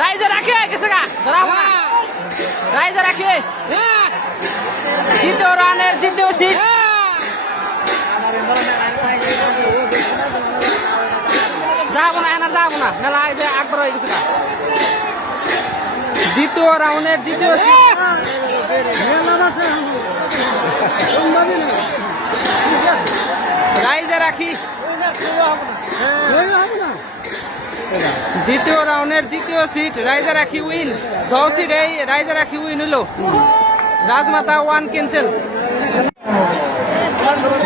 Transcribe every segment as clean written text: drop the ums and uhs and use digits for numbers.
রাইজে রাখে গেছে গা ধরাবো না রাইজে রাখে দ্বিতীয় রানের দ্বিতীয় সিট যাবো না এনার যাবো না মেলা আকবর হয়ে গেছে গা দ্বিতীয় রাউন্ডের দ্বিতীয় সিট রাইজে রাখি দ্বিতীয় রাউন্ডের দ্বিতীয় সিট রাইজে রাখি উইন 10 সিট এই রাইজে রাখি উইন হলো রাজমাতা 1 ক্যান্সেল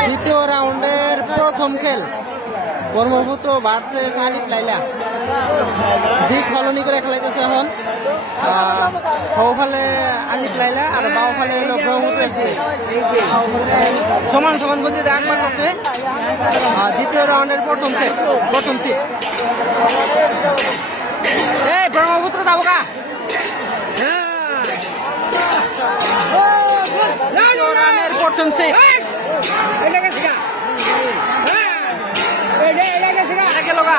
দ্বিতীয় রাউন্ডের প্রথম খেল ব্রহ্মপুত্র ভার্সেস আলিফ লাইলা দিক হলনি করে খেলাইতেছে এখন বাউফালে আলিফ লাইলা আর বাউফালে হলো ব্রহ্মপুত্র এক্সপ্রেস সমান সমান গতিতে আকবার করছে দ্বিতীয় রাউন্ডের প্রথম সিট এই ব্রহ্মপুত্র যাবো কা দ্বিতীয় রাউন্ডের প্রথম সিট লোকা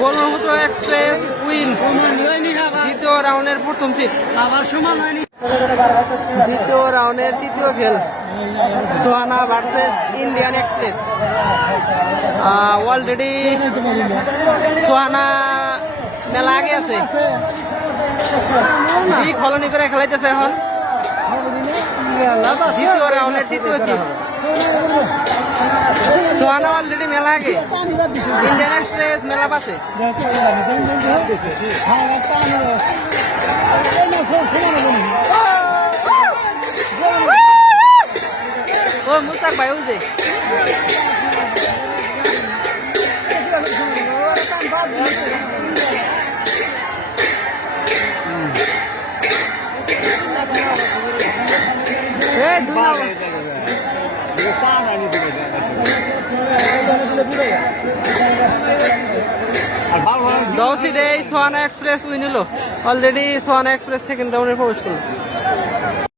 ব্রহ্মপুত্র এক্সপ্রেস উইন দ্বিতীয় রাউন্ডের প্রথম সিট আবার সমান হয়নি দ্বিতীয় রাউন্ডের তৃতীয় খেল Sohana versus Indian express already Sohana মেলা আগে আছে দিক হলনি করে খেলাইতেছে এখন দ্বিতীয় রাউন্ডের তৃতীয় সিট সোহানা অলরেডি মেলা আগে ইন্ডিয়ান এক্সপ্রেস মেলা পাশে ও মুস্তাক ভাই ওই যে দশ সিটে সোহানা এক্সপ্রেস উইন হলো অলরেডি সোহানা এক্সপ্রেস সেকেন্ড রাউন্ডে প্রবেশ করলো